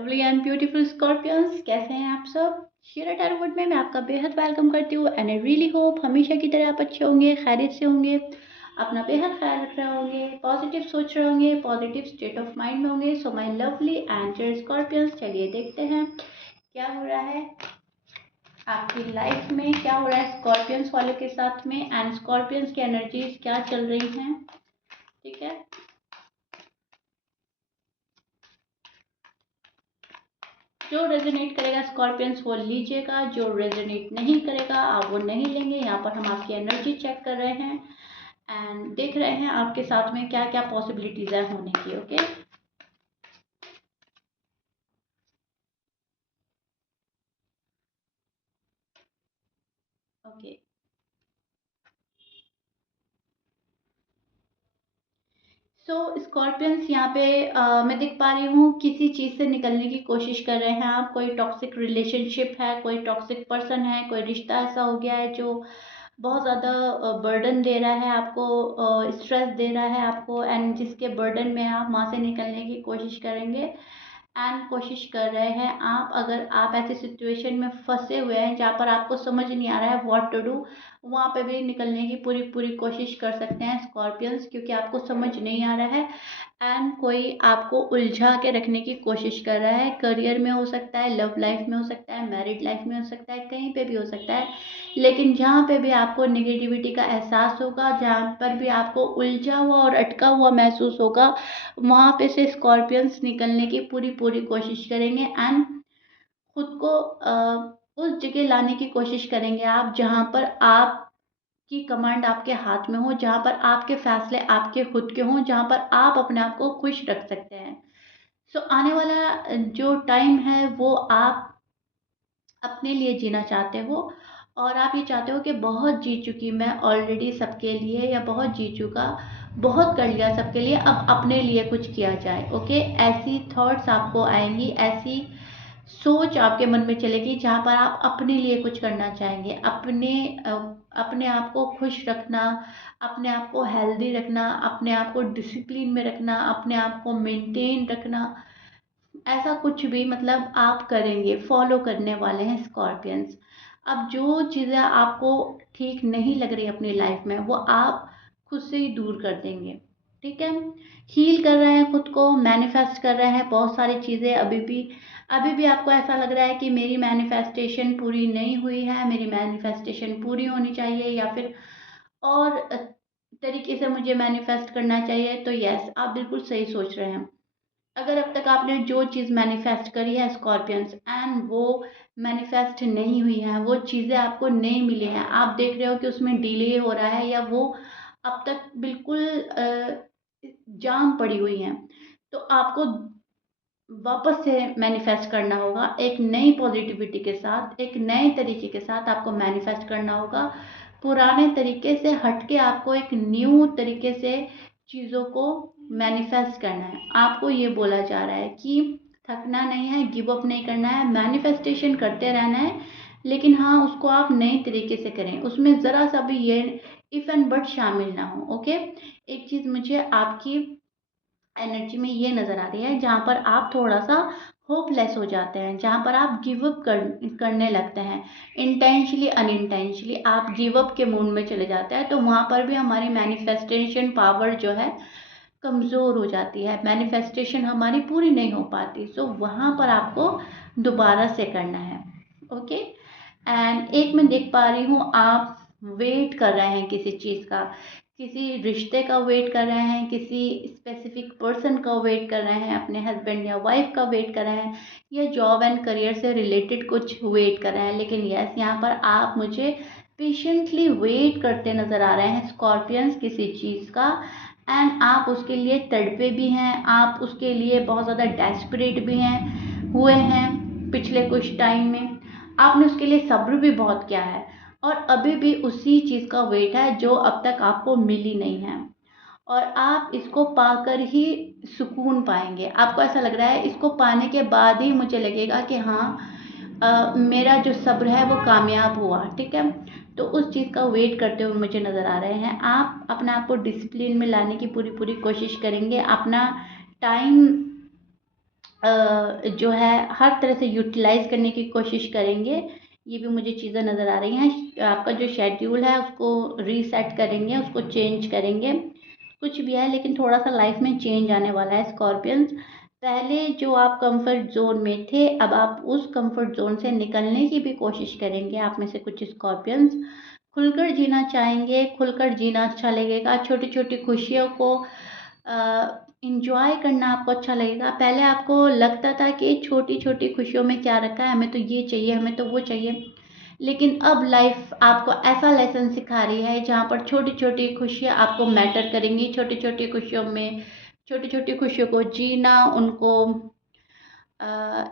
Lovely and beautiful Scorpions, कैसे हैं आप सब। शीरा टैरोट में मैं आपका बेहद वेलकम करती हूँ एंड आई रियली होप हमेशा की तरह आप अच्छे होंगे, खैरियत से होंगे, अपना बेहद ख्याल रख रहे होंगे, पॉजिटिव सोच रहे होंगे, पॉजिटिव स्टेट ऑफ माइंड में होंगे। So my lovely and dear scorpions, चलिए देखते हैं क्या हो रहा है आपकी लाइफ में, क्या हो रहा है स्कॉर्पियंस वालों के साथ में एंड स्कॉर्पियंस की एनर्जीज क्या चल रही हैं। ठीक है, जो रेजोनेट करेगा स्कॉर्पियंस वो लीजिएगा, जो रेजोनेट नहीं करेगा आप वो नहीं लेंगे। यहाँ पर हम आपकी एनर्जी चेक कर रहे हैं एंड देख रहे हैं आपके साथ में क्या क्या पॉसिबिलिटीज है होने की। Okay, okay. सो स्कॉर्पियंस यहाँ पे मैं देख पा रही हूँ किसी चीज़ से निकलने की कोशिश कर रहे हैं आप। कोई टॉक्सिक रिलेशनशिप है, कोई टॉक्सिक पर्सन है, कोई रिश्ता ऐसा हो गया है जो बहुत ज़्यादा बर्डन दे रहा है आपको, स्ट्रेस दे रहा है आपको एंड जिसके बर्डन में आप वहाँ से निकलने की कोशिश करेंगे एंड कोशिश कर रहे हैं आप। अगर आप ऐसी सिचुएशन में फंसे हुए हैं जहाँ पर आपको समझ नहीं आ रहा है व्हाट टू डू, वहाँ पे भी निकलने की पूरी पूरी कोशिश कर सकते हैं स्कॉर्पियंस, क्योंकि आपको समझ नहीं आ रहा है एंड कोई आपको उलझा के रखने की कोशिश कर रहा है। करियर में हो सकता है, लव लाइफ में हो सकता है, मैरिड लाइफ में हो सकता है, कहीं पे भी हो सकता है। लेकिन जहाँ पे भी आपको नेगेटिविटी का एहसास होगा, जहाँ पर भी आपको उलझा हुआ और अटका हुआ महसूस होगा, वहाँ पे से स्कॉर्पियंस निकलने की पूरी पूरी कोशिश करेंगे एंड खुद को उस जगह लाने की कोशिश करेंगे आप जहाँ पर आप की कमांड आपके हाथ में हो, जहाँ पर आपके फैसले आपके खुद के हों, जहाँ पर आप अपने आप को खुश रख सकते हैं। सो आने वाला जो टाइम है वो आप अपने लिए जीना चाहते हो और आप ये चाहते हो कि बहुत जी चुकी मैं ऑलरेडी सबके लिए, या बहुत जी चुका, बहुत कर लिया सबके लिए, अब अपने लिए कुछ किया जाए। ओके, ऐसी थॉट्स आपको आएंगी, ऐसी सोच आपके मन में चलेगी जहाँ पर आप अपने लिए कुछ करना चाहेंगे, अपने आप को खुश रखना, अपने आप को हेल्दी रखना, अपने आप को डिसिप्लिन में रखना, अपने आप को मेंटेन रखना। ऐसा कुछ भी मतलब आप करेंगे, फॉलो करने वाले हैं स्कॉर्पियंस। अब जो चीज़ें आपको ठीक नहीं लग रही अपनी लाइफ में वो आप खुद से ही दूर कर देंगे। ठीक है, हील कर रहे हैं खुद को, मैनिफेस्ट कर रहे हैं बहुत सारी चीज़ें। अभी भी आपको ऐसा लग रहा है कि मेरी मैनिफेस्टेशन पूरी नहीं हुई है, मेरी मैनिफेस्टेशन पूरी होनी चाहिए, या फिर और तरीके से मुझे मैनिफेस्ट करना चाहिए। तो यस, आप बिल्कुल सही सोच रहे हैं। अगर अब तक आपने जो चीज़ मैनिफेस्ट करी है स्कॉर्पियंस एंड वो मैनिफेस्ट नहीं हुई है, वो चीज़ें आपको नहीं मिली हैं, आप देख रहे हो कि उसमें डिले हो रहा है या वो अब तक बिल्कुल जाम पड़ी हुई हैं, तो आपको वापस से मैनिफेस्ट करना होगा। एक नई पॉजिटिविटी के साथ, एक नए तरीके के साथ आपको मैनिफेस्ट करना होगा। पुराने तरीके से हट के आपको एक न्यू तरीके से चीज़ों को मैनिफेस्ट करना है। आपको ये बोला जा रहा है कि थकना नहीं है, गिव अप नहीं करना है, मैनिफेस्टेशन करते रहना है, लेकिन हाँ उसको आप नए तरीके से करें, उसमें ज़रा सा भी ये इफ़ एंड बट शामिल ना हो। ओके, एक चीज़ मुझे आपकी एनर्जी में ये नज़र आ रही है जहाँ पर आप थोड़ा सा होपलेस हो जाते हैं, जहाँ पर आप गिव अप करने लगते हैं, इंटेंशली अनइंटेंशली आप गिव अप के मूड में चले जाते हैं। तो वहाँ पर भी हमारी मैनिफेस्टेशन पावर जो है कमज़ोर हो जाती है, मैनिफेस्टेशन हमारी पूरी नहीं हो पाती। सो वहाँ पर आपको दोबारा से करना है। ओके, एंड एक मैं देख पा रही हूँ आप वेट कर रहे हैं किसी चीज़ का, किसी रिश्ते का वेट कर रहे हैं, किसी स्पेसिफिक पर्सन का वेट कर रहे हैं, अपने हस्बैंड या वाइफ का वेट कर रहे हैं, या जॉब एंड करियर से रिलेटेड कुछ वेट कर रहे हैं। लेकिन यस, यहाँ पर आप मुझे पेशेंटली वेट करते नज़र आ रहे हैं स्कॉर्पियंस किसी चीज़ का, एंड आप उसके लिए तड़पे भी हैं, आप उसके लिए बहुत ज़्यादा डेस्परेट भी हैं, हुए हैं पिछले कुछ टाइम में। आपने उसके लिए सब्र भी बहुत किया है और अभी भी उसी चीज़ का वेट है जो अब तक आपको मिली नहीं है, और आप इसको पाकर ही सुकून पाएंगे। आपको ऐसा लग रहा है इसको पाने के बाद ही मुझे लगेगा कि हाँ मेरा जो सब्र है वो कामयाब हुआ। ठीक है, तो उस चीज़ का वेट करते हुए मुझे नज़र आ रहे हैं। आप अपने आप को डिसिप्लिन में लाने की पूरी पूरी कोशिश करेंगे, अपना टाइम जो है हर तरह से यूटिलाइज़ करने की कोशिश करेंगे। ये भी मुझे चीज़ें नज़र आ रही हैं। आपका जो शेड्यूल है उसको रीसेट करेंगे, उसको चेंज करेंगे। कुछ भी है लेकिन थोड़ा-सा लाइफ में चेंज आने वाला है स्कॉर्पियंस। पहले जो आप कंफर्ट ज़ोन में थे, अब आप उस कंफर्ट ज़ोन से निकलने की भी कोशिश करेंगे। आप में से कुछ स्कॉर्पियंस खुलकर जीना चाहेंगे, खुलकर जीना अच्छा लगेगा, छोटी-छोटी खुशियों को एन्जॉय करना आपको अच्छा लगेगा। पहले आपको लगता था कि छोटी-छोटी खुशियों में क्या रखा है, हमें तो ये चाहिए, हमें तो वो चाहिए। लेकिन अब लाइफ आपको ऐसा लेसन सिखा रही है जहाँ पर छोटी-छोटी खुशियाँ आपको मैटर करेंगी। छोटी-छोटी खुशियों में छोटी-छोटी खुशियों को जीना, उनको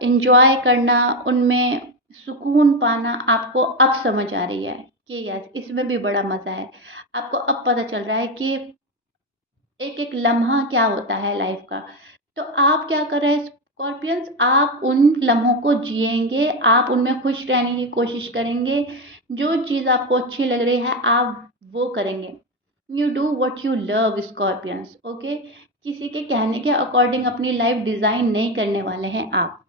एन्जॉय करना, उनमें सुकून पाना आपको अब समझ आ रही है कि यस इसमें भी बड़ा मज़ा है। आपको अब पता चल रहा है कि एक-एक लम्हा क्या होता है लाइफ का। तो आप क्या कर रहे हैं स्कॉर्पियंस, आप उन लम्हों को जिएँगे, आप उनमें खुश रहने की कोशिश करेंगे। जो चीज़ आपको अच्छी लग रही है आप वो करेंगे। You do what you love scorpions, okay? किसी के कहने के अकॉर्डिंग अपनी लाइफ डिज़ाइन नहीं करने वाले हैं आप,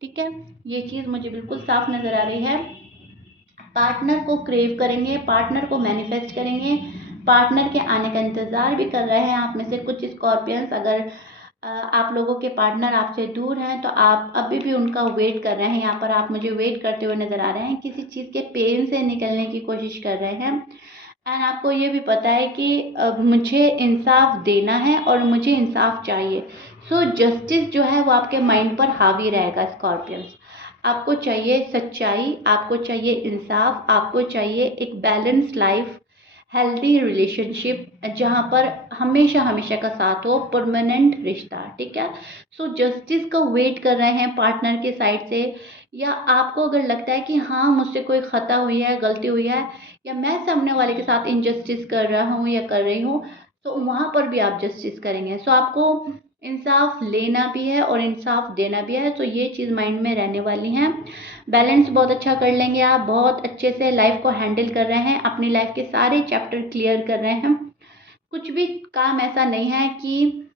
ठीक है? ये चीज़ मुझे बिल्कुल साफ नज़र आ रही है। पार्टनर को क्रेव करेंगे, पार्टनर को मैनिफेस्ट करेंगे, पार्टनर के आने का इंतज़ार भी कर रहे हैं आप में से कुछ स्कॉर्पियंस। अगर आप लोगों के पार्टनर आपसे दूर हैं तो आप अभी भी उनका वेट कर रहे हैं। यहाँ पर आप मुझे वेट करते हुए नज़र आ रहे हैं, किसी चीज़ के पेन से निकलने की कोशिश कर रहे हैं। एंड आपको ये भी पता है कि मुझे इंसाफ देना है और मुझे इंसाफ चाहिए। सो जस्टिस जो है वो आपके माइंड पर हावी रहेगा स्कॉर्पियंस। आपको चाहिए सच्चाई, आपको चाहिए इंसाफ, आपको चाहिए एक बैलेंस लाइफ, हेल्दी रिलेशनशिप जहाँ पर हमेशा हमेशा का साथ हो, परमानेंट रिश्ता, ठीक है? सो जस्टिस का वेट कर रहे हैं पार्टनर के साइड से, या आपको अगर लगता है कि हाँ मुझसे कोई खता हुई है, गलती हुई है, या मैं सामने वाले के साथ इनजस्टिस कर रहा हूँ या कर रही हूँ, तो वहाँ पर भी आप जस्टिस करेंगे। सो आपको इंसाफ लेना भी है और इंसाफ देना भी है, तो ये चीज़ माइंड में रहने वाली है। बैलेंस बहुत अच्छा कर लेंगे आप, बहुत अच्छे से लाइफ को हैंडल कर रहे हैं, अपनी लाइफ के सारे चैप्टर क्लियर कर रहे हैं। कुछ भी काम ऐसा नहीं है कि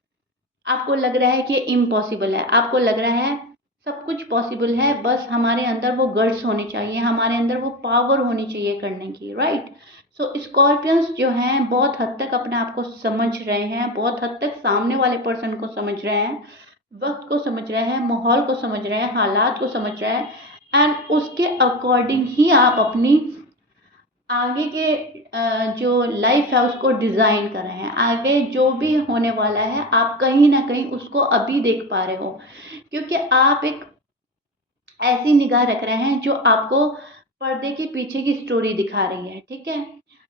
आपको लग रहा है कि इम्पॉसिबल है, आपको लग रहा है सब कुछ पॉसिबल है, बस हमारे अंदर वो गट्स होनी चाहिए, हमारे अंदर वो पावर होनी चाहिए करने की, राइट? सो स्कॉर्पियंस जो हैं बहुत हद तक अपने आप को समझ रहे हैं, बहुत हद तक सामने वाले पर्सन को समझ रहे हैं, वक्त को समझ रहे हैं, माहौल को समझ रहे हैं, हालात को समझ रहे हैं। एंड उसके अकॉर्डिंग ही आप अपनी आगे के जो लाइफ है उसको डिज़ाइन कर रहे हैं। आगे जो भी होने वाला है आप कहीं ना कहीं उसको अभी देख पा रहे हो, क्योंकि आप एक ऐसी निगाह रख रहे हैं जो आपको पर्दे के पीछे की स्टोरी दिखा रही है, ठीक है?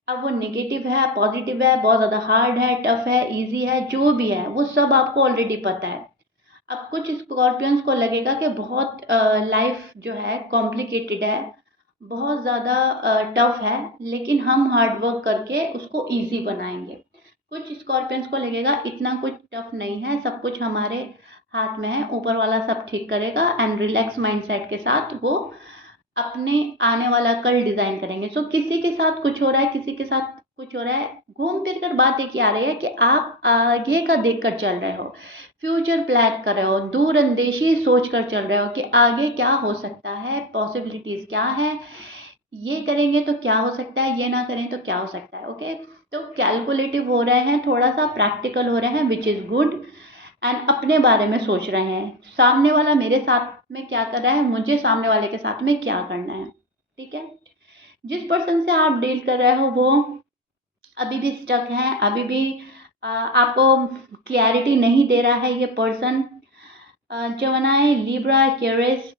अब वो नेगेटिव है, पॉजिटिव है, बहुत ज़्यादा हार्ड है, टफ है, इजी है, जो भी है वो सब आपको ऑलरेडी पता है। अब कुछ स्कॉर्पियंस को लगेगा कि बहुत लाइफ जो है कॉम्प्लिकेटेड है, बहुत ज़्यादा टफ है, लेकिन हम हार्ड वर्क करके उसको इजी बनाएंगे। कुछ स्कॉर्पियंस को लगेगा इतना कुछ टफ नहीं है, सब कुछ हमारे हाथ में है, ऊपर वाला सब ठीक करेगा। एंड रिलैक्स माइंडसेट के साथ वो अपने आने वाला कल डिजाइन करेंगे। सो किसी के साथ कुछ हो रहा है, किसी के साथ कुछ हो रहा है, घूम फिर कर बात एक ही आ रही है कि आप आगे का देख कर चल रहे हो, फ्यूचर प्लान कर रहे हो, दूर अंदेशी सोच कर चल रहे हो कि आगे क्या हो सकता है, पॉसिबिलिटीज क्या है, ये करेंगे तो क्या हो सकता है, ये ना करें तो क्या हो सकता है, ओके? तो कैलकुलेटिव हो रहे हैं, थोड़ा सा प्रैक्टिकल हो रहे हैं, विच इज़ गुड। एंड अपने बारे में सोच रहे हैं, सामने वाला मेरे साथ में क्या कर रहा है, मुझे सामने वाले के साथ में क्या करना है, ठीक है? जिस पर्सन से आप डील कर रहे हो वो अभी भी स्टक है, अभी भी आपको क्लैरिटी नहीं दे रहा है ये पर्सन। जमनाई, लिब्रा, एक्वेरियस,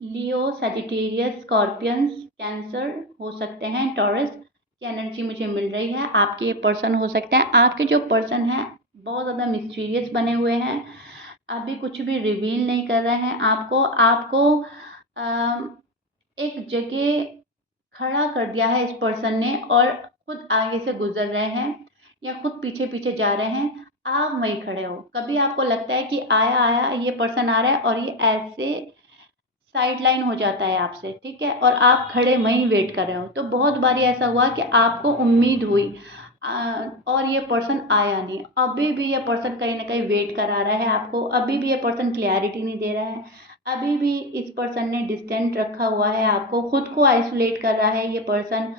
लियो, सजिटेरियस, स्कॉर्पियंस, कैंसर हो सकते हैं, टॉरस की एनर्जी मुझे मिल रही है। आपके ये पर्सन हो सकते हैं, आपके जो पर्सन हैं बहुत ज़्यादा मिस्टीरियस बने हुए हैं, अभी कुछ भी रिवील नहीं कर रहे हैं आपको। आपको अम, एक जगह खड़ा कर दिया है इस पर्सन ने, और खुद आगे से गुजर रहे हैं या खुद पीछे पीछे जा रहे हैं, आप वहीं खड़े हो। कभी आपको लगता है कि आया आया ये पर्सन आ रहा है और ये ऐसे साइड लाइन हो जाता है आपसे, ठीक है? और आप खड़े वहीं वेट कर रहे हो। तो बहुत बारी ऐसा हुआ कि आपको उम्मीद हुई, और ये पर्सन आया नहीं, अभी भी ये पर्सन कहीं ना कहीं वेट करा रहा है आपको, अभी भी ये पर्सन क्लैरिटी नहीं दे रहा है, अभी भी इस पर्सन ने डिस्टेंट रखा हुआ है आपको, खुद को आइसोलेट कर रहा है ये person.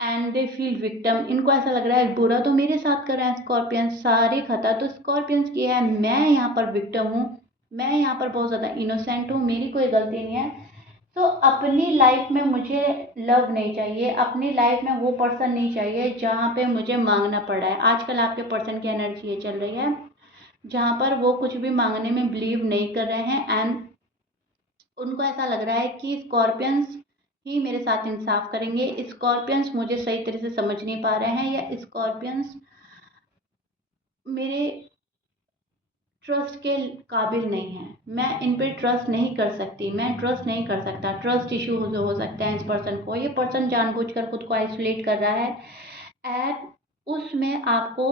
And they feel victim, इनको ऐसा लग रहा है बुरा तो मेरे साथ कर रहे हैं स्कॉर्पियंस, सारी खता तो स्कॉर्पियंस की है, मैं यहाँ पर विक्टम हूँ, मैं यहाँ पर बहुत ज़्यादा इनोसेंट हूँ, मेरी कोई गलती नहीं है। तो अपनी लाइफ में मुझे लव नहीं चाहिए, अपनी लाइफ में वो पर्सन नहीं चाहिए जहाँ पे मुझे मांगना पड़ा है। आजकल आपके पर्सन की एनर्जी ये चल रही है जहाँ पर वो कुछ भी मांगने में बिलीव नहीं कर रहे हैं, एंड उनको ऐसा लग रहा है कि स्कॉर्पियंस ही मेरे साथ इंसाफ करेंगे, स्कॉर्पियंस मुझे सही तरह से समझ नहीं पा रहे हैं, या स्कॉर्पियंस मेरे ट्रस्ट के काबिल नहीं है, मैं इन पे ट्रस्ट नहीं कर सकती, मैं ट्रस्ट नहीं कर सकता, ट्रस्ट इशू हो सकता है इस पर्सन को, ये पर्सन जानबूझकर खुद को आइसोलेट कर रहा है। एंड उसमें आपको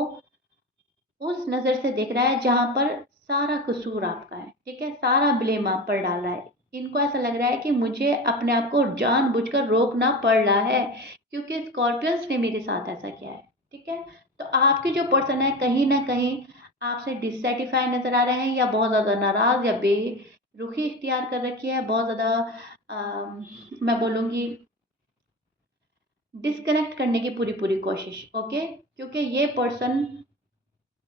उस नज़र से देख रहा है जहाँ पर सारा कसूर आपका है, ठीक है, सारा ब्लेम आप पर डाल रहा है। इनको ऐसा लग रहा है कि मुझे अपने आप को जानबूझकर रोकना पड़ रहा है क्योंकि स्कॉर्पियंस ने मेरे साथ ऐसा किया है, ठीक है। तो आपके जो पर्सन है कहीं ना कहीं आपसे डिससेटिस्फाई नजर आ रहे हैं, या बहुत ज़्यादा नाराज़ या बेरुखी इख्तियार कर रखी है, बहुत ज़्यादा मैं बोलूँगी डिस्कनेक्ट करने की पूरी पूरी कोशिश, ओके। क्योंकि ये पर्सन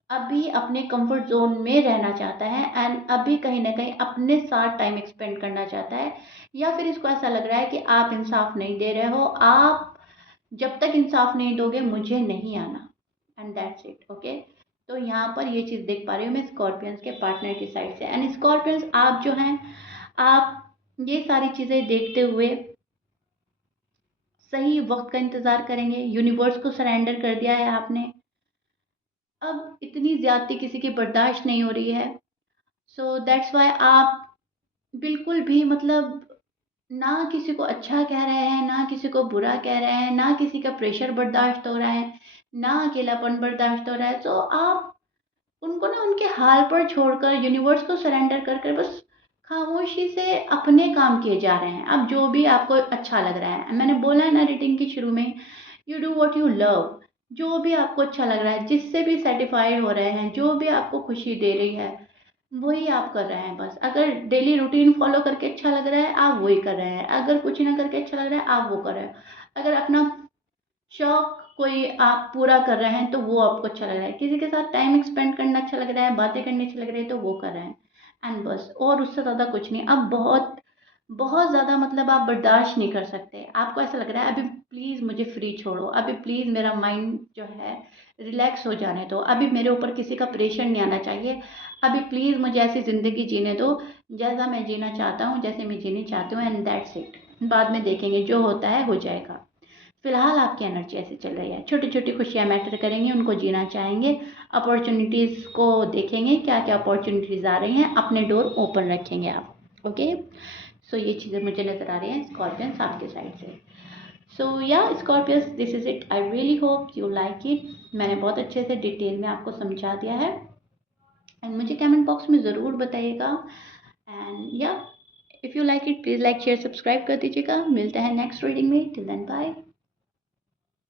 अभी अपने कंफर्ट जोन में रहना चाहता है, एंड अभी कहीं ना कहीं अपने साथ टाइम एक्सपेंड करना चाहता है, या फिर इसको ऐसा लग रहा है कि आप इंसाफ नहीं दे रहे हो, आप जब तक इंसाफ नहीं दोगे मुझे नहीं आना, एंड दैट्स इट, ओके। तो यहाँ पर ये चीज़ देख पा रही हूँ मैं स्कॉर्पियंस के पार्टनर की साइड से, एंड स्कॉर्पियंस आप जो हैं, आप ये सारी चीज़ें देखते हुए सही वक्त का इंतज़ार करेंगे, यूनिवर्स को सरेंडर कर दिया है आपने, अब इतनी ज्यादती किसी की बर्दाश्त नहीं हो रही है। सो दैट्स वाई आप बिल्कुल भी मतलब ना किसी को अच्छा कह रहे हैं, ना किसी को बुरा कह रहे हैं, ना किसी का प्रेशर बर्दाश्त हो रहा है, ना अकेलापन बर्दाश्त हो रहा है। तो आप उनको ना उनके हाल पर छोड़कर यूनिवर्स को सरेंडर कर कर बस खामोशी से अपने काम किए जा रहे हैं। अब जो भी आपको अच्छा लग रहा है, मैंने बोला है ना रीडिंग के शुरू में, you do what you love, जो भी आपको अच्छा लग रहा है, जिससे भी सेटिस्फाइड हो रहे हैं, जो भी आपको खुशी दे रही है, वही आप कर रहे हैं बस। अगर डेली रूटीन फॉलो करके अच्छा लग रहा है आप वही कर रहे हैं, अगर कुछ ना करके अच्छा लग रहा है आप वो कर रहे हैं, अगर अपना शौक कोई आप पूरा कर रहे हैं तो वो आपको अच्छा लग रहा है, किसी के साथ टाइम स्पेंड करना अच्छा लग रहा है, बातें करनी अच्छी लग रही है तो वो कर रहे हैं, एंड बस, और उससे ज़्यादा कुछ नहीं। अब बहुत बहुत ज़्यादा मतलब आप बर्दाश्त नहीं कर सकते, आपको ऐसा लग रहा है अभी प्लीज़ मुझे फ्री छोड़ो, अभी प्लीज़ मेरा माइंड जो है रिलैक्स हो जाने दो, अभी मेरे ऊपर किसी का प्रेशर नहीं आना चाहिए, अभी प्लीज़ मुझे ऐसी ज़िंदगी जीने दो जैसा मैं जीना चाहता हूँ, जैसे मैं जीनी चाहती हूँ, एंड दैट्स इट, बाद में देखेंगे जो होता है हो जाएगा। फिलहाल आपकी एनर्जी ऐसे चल रही है, छोटी छोटी खुशियाँ मैटर करेंगी, उनको जीना चाहेंगे, अपॉर्चुनिटीज़ को देखेंगे क्या क्या अपॉर्चुनिटीज़ आ रही हैं, अपने डोर ओपन रखेंगे आप, ओके। सो ये चीज़ें मुझे नज़र आ रही हैं स्कॉर्पियंस आपके साइड से। सो या scorpions, this is it, I really hope you like it, मैंने बहुत अच्छे से डिटेल में आपको समझा दिया है, एंड मुझे कमेंट बॉक्स में ज़रूर बताइएगा, एंड या if you like it please like share subscribe कर दीजिएगा। मिलते हैं नेक्स्ट रीडिंग में, टिल देन बाय।